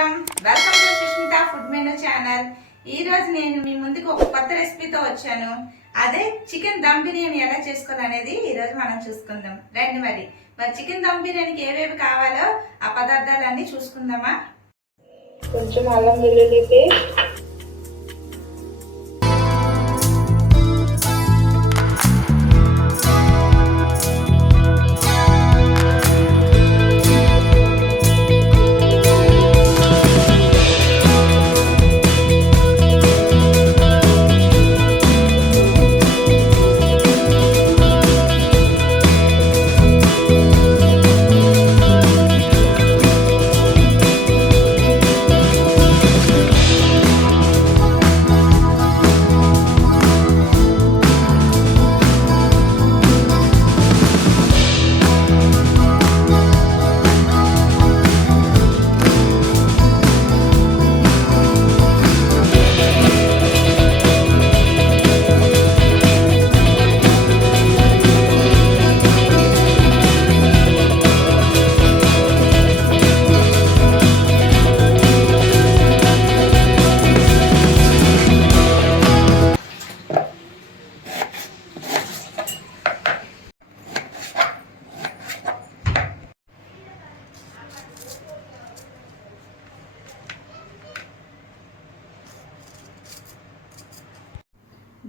నమస్కారం, welcome to Sushmita food menu channel. ఈ రోజు నేను మీ ముందుకు ఒక కొత్త రెసిపీతో వచ్చాను. అదే చికెన్ దమ్ బిర్యానీ ఎలా చేసుకోవాలనేది ఈ రోజు మనం చూసుకుందాం. రండి మరి చికెన్ దమ్ బిర్యానీకి ఏవేవి కావాలో ఆ పదార్థాలన్నీ చూసుకుందామా. కొంచెం అల్లం వెల్లుల్లి పేస్ట్,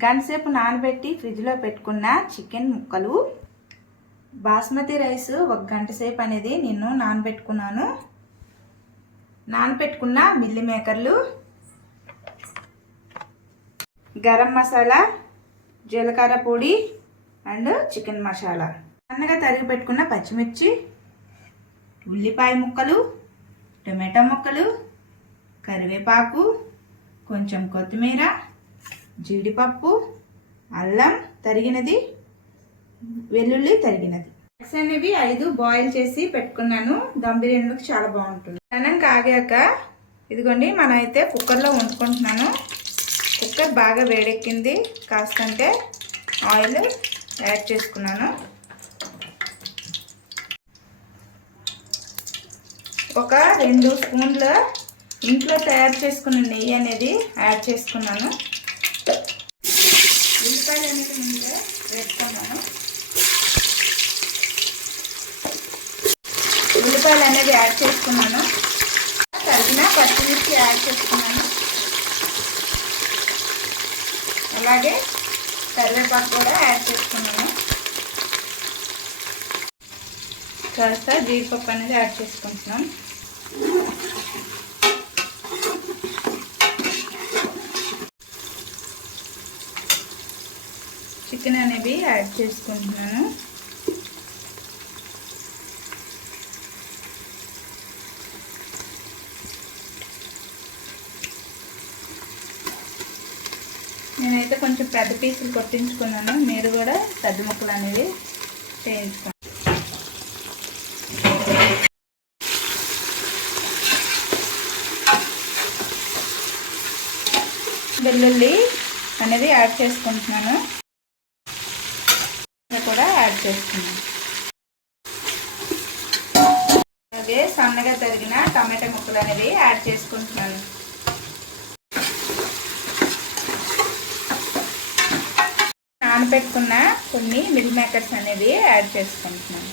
గంటసేపు నానబెట్టి ఫ్రిడ్జ్లో పెట్టుకున్న చికెన్ ముక్కలు, బాస్మతి రైస్ 1 గంట సేపు అనేది నేను నానబెట్టుకున్న మిల్లీ మేకర్లు, గరం మసాలా, జీలకర్ర పొడి అండ్ చికెన్ మసాలా, సన్నగా తరిగి పెట్టుకున్న పచ్చిమిర్చి, ఉల్లిపాయ ముక్కలు, టొమాటో ముక్కలు, కరివేపాకు, కొంచెం కొత్తిమీర, జీడిపప్పు, అల్లం తరిగినది, వెల్లుల్లి తరిగినది. ఎగ్స్ అనేవి 5 బాయిల్ చేసి పెట్టుకున్నాను. దమ్ బిర్యానీకి చాలా బాగుంటుంది. అన్నం కాగాక ఇదిగోండి మనం అయితే కుక్కర్లో వండుకుంటున్నాను. కుక్కర్ బాగా వేడెక్కింది. కాస్తంటే ఆయిల్ యాడ్ చేసుకున్నాను. ఒక 2 స్పూన్ల ఇంట్లో తయారు చేసుకున్న నెయ్యి అనేది యాడ్ చేసుకున్నాను. ఉల్లిపాయలు అనేది ముందే వేసుకున్నాను. ఉల్లిపాయలు అనేది యాడ్ చేసుకున్నాను. తగిన పచ్చిమిర్చి యాడ్ చేసుకున్నాను. అలాగే కరివేపాకు కూడా యాడ్ చేసుకున్నాను. కాస్త జీడిపప్పు అనేది యాడ్ చేసుకుంటున్నాను. చికెన్ అనేవి యాడ్ చేసుకుంటున్నాను. నేనైతే కొంచెం పెద్ద పీసులు కొట్టించుకున్నాను. మీరు కూడా పెద్ద ముక్కలు అనేవి చేయించుకోండి. వెల్లుల్లి అనేది యాడ్ చేసుకుంటున్నాను. కూడా యాడ్ చేసుకున్నాను. అలాగే సన్నగా తరిగిన టమాటా ముక్కలు అనేవి యాడ్ చేసుకుంటున్నాను. నానబెట్టుకున్న కొన్ని మిల్ మేకర్స్ అనేవి యాడ్ చేసుకుంటున్నాను.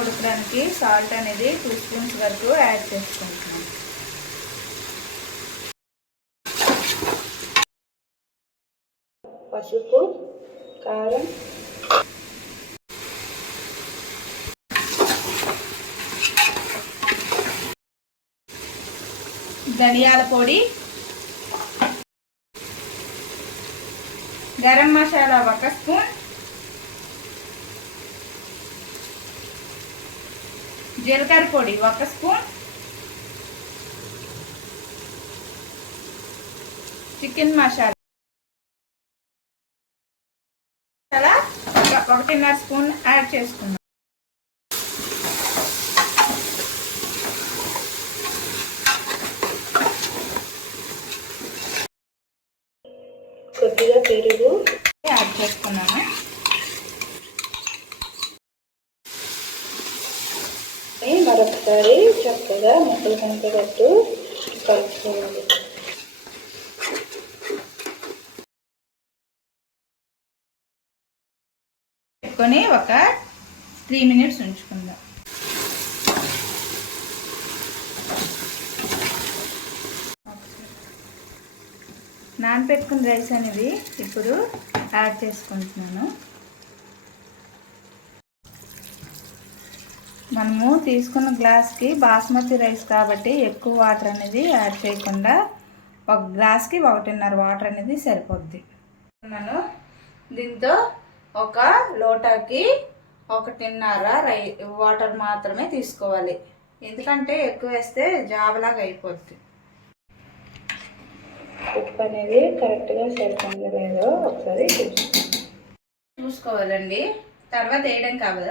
ఉడకడానికి సాల్ట్ అనేది 2 స్పూన్స్ వరకు యాడ్ చేసుకుంటున్నాను. పసుపు, కారం, ధనియాల పొడి, గరం మసాలా 1 స్పూన్, జీలకర్ర పొడి 1 spoon, chicken masala 1.5 spoon add చేసుకున్నాం. కొద్దిగా పెరుగు యాడ్ చేసుకున్నాము. ఒకసారి చక్కగా ముక్కలు కనిపేటట్టు కలుపుకోవాలి. పెట్టుకొని ఒక 3 minutes ఉంచుకుందాం. నానబెట్టుకున్న రైస్ అనేది ఇప్పుడు యాడ్ చేసుకుంటున్నాను. మనము తీసుకున్న గ్లాస్కి బాస్మతి రైస్ కాబట్టి ఎక్కువ వాటర్ అనేది యాడ్ చేయకుండా ఒక గ్లాస్కి 1.5 వాటర్ అనేది సరిపోద్ది. దీంతో ఒక లోటాకి 1.5 వాటర్ మాత్రమే తీసుకోవాలి, ఎందుకంటే ఎక్కువ వేస్తే జాబలాగా అయిపోద్ది. ఉప్పు అనేది కరెక్ట్గా సరిపోయిందో లేదో ఒకసారి చూసుకోవాలండి, తర్వాత వేయడం కాదు.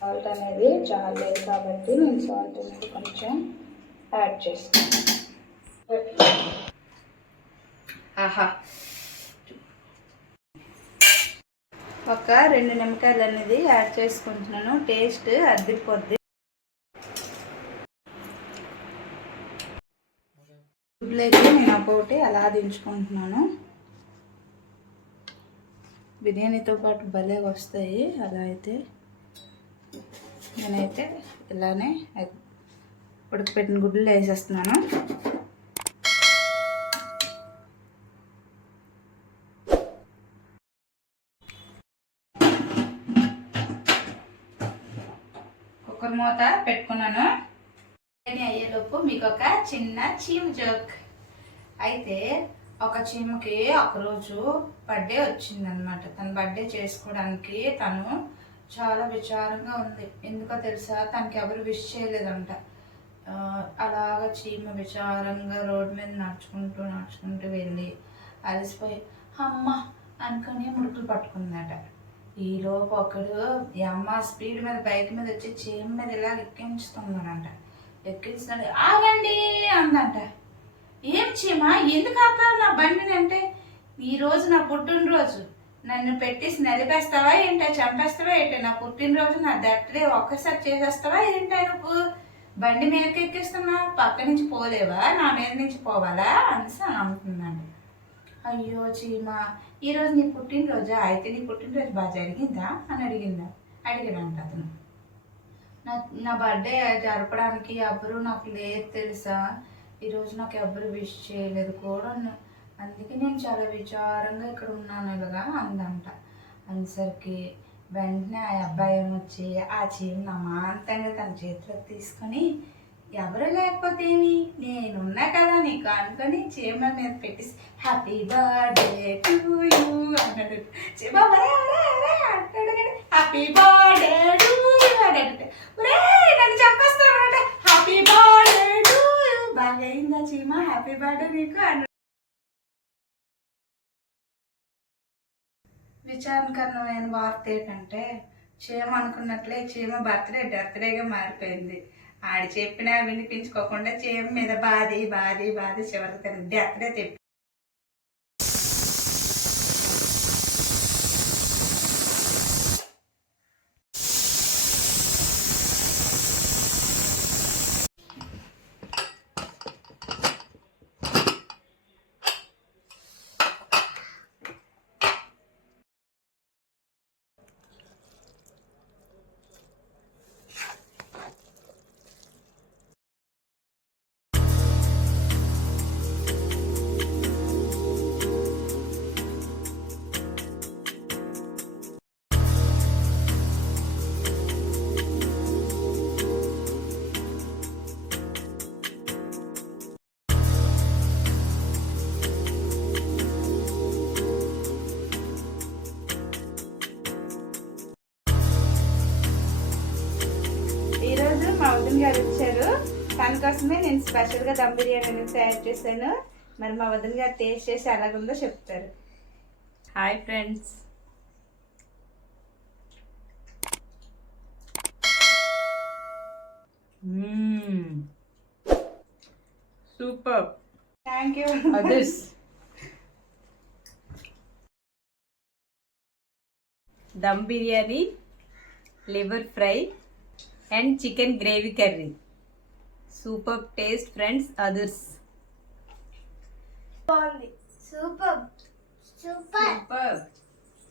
సాల్ట్ అనేది చాలేదు కాబట్టి నేను సాల్ట్ అనేది కొంచెం యాడ్ చేస్తాను. ఆహా, ఒక 2 నిమ్మకాయలు అనేది యాడ్ చేసుకుంటున్నాను. టేస్ట్ అద్దిపోద్ది. గుడ్లైతే నేను ఒకటి అలా దించుకుంటున్నాను. బిర్యానీతో పాటు భలే వస్తాయి. అలా అయితే నేనైతే ఇలానే ఉడకపెట్టిన గుడ్లు వేసేస్తున్నాను. కుక్కర్ మూత పెట్టుకున్నాను. బిర్యానీ అయ్యేలోపు మీకు ఒక చిన్న చీమ జోక్. అయితే ఒక చీమకి ఒకరోజు బర్త్డే వచ్చిందనమాట. తన బర్త్డే చేసుకోవడానికి తను చాలా విచారంగా ఉంది. ఎందుకో తెలుసా, తనకి ఎవరు విష్ చేయలేదంట. అలాగా చీమ విచారంగా రోడ్డు మీద నడుచుకుంటూ వెళ్ళి అలసిపోయి అమ్మ అనుకుని ముడుకులు పట్టుకుందట. ఈలోపు ఒకడు ఈ అమ్మ స్పీడ్ మీద బైక్ మీద వచ్చి చీమ మీద ఇలా ఎక్కించుతున్నాడంట. ఎక్కించినాడు. ఆగండి అందంట. ఏం చీమ, ఎందుకు ఆపావు నా బండిని అంటే, ఈరోజు నా పుట్టినరోజు, నన్ను పెట్టేసి నలిపేస్తావా ఏంటో, చంపేస్తావా ఏంటో, నా పుట్టినరోజు నా బర్త్డే ఒక్కసారి చేసేస్తావా ఏంటో, నువ్వు బండి మీదకి ఎక్కిస్తున్నా, పక్క నుంచి పోలేవా, నా మీద నుంచి పోవాలా అనేసి అనుకుంటున్నాడు. అయ్యో చీమ, ఈరోజు నీ పుట్టినరోజా, అయితే నీ పుట్టినరోజు బాగా జరిగిందా అని అడిగాడంట అతను. నా బర్త్డే జరపడానికి ఎవరు నాకు లేదు తెలుసా, ఈరోజు నాకు ఎవరు విష్ చేయలేదు కూడా, అందుకే నేను చాలా విచారంగా ఇక్కడ ఉన్నాను ఇలాగా అందంట. అనేసరికి వెంటనే ఆ అబ్బాయి వచ్చి ఆ చీమను అమాంతంగా తన చేతిలో తీసుకొని, ఎవరు లేకపోతే ఏమి, నేనున్నా కదా నీకు అనుకొని చీమ మీద పెట్టేసి హ్యాపీ బర్త్డే టు యూ అన్నాడు. చీమ అంటాడు కానీ హ్యాపీ బర్త్డే టు యూ అన్నాడు. నన్ను చెప్పేస్తానంటే హ్యాపీ బర్త్డే టు యూ. బాగా అయిందా చీమ, హ్యాపీ బర్త్డే నీకు అన్నాడు. విచారణకరమైన వార్త ఏంటంటే, చీమ అనుకున్నట్లే చీమ బర్త్డేగా మారిపోయింది. ఆడు చెప్పినా వినిపించుకోకుండా చీమ మీద బాది చివరికి తన బర్త్డే తెప్పి మా వదిన గారు వచ్చారు. తన కోసమే నేను స్పెషల్గా దమ్ బిర్యానీ అనేది తయారు చేశాను. మరి మా వదిన గారు టేస్ట్ చేసి ఎలాగుందో చెప్తారు. Hi friends, super. Thank you. అదిస్ dum biryani, liver fry, and chicken gravy curry. Super taste friends, others. బాగుంది. Super super super.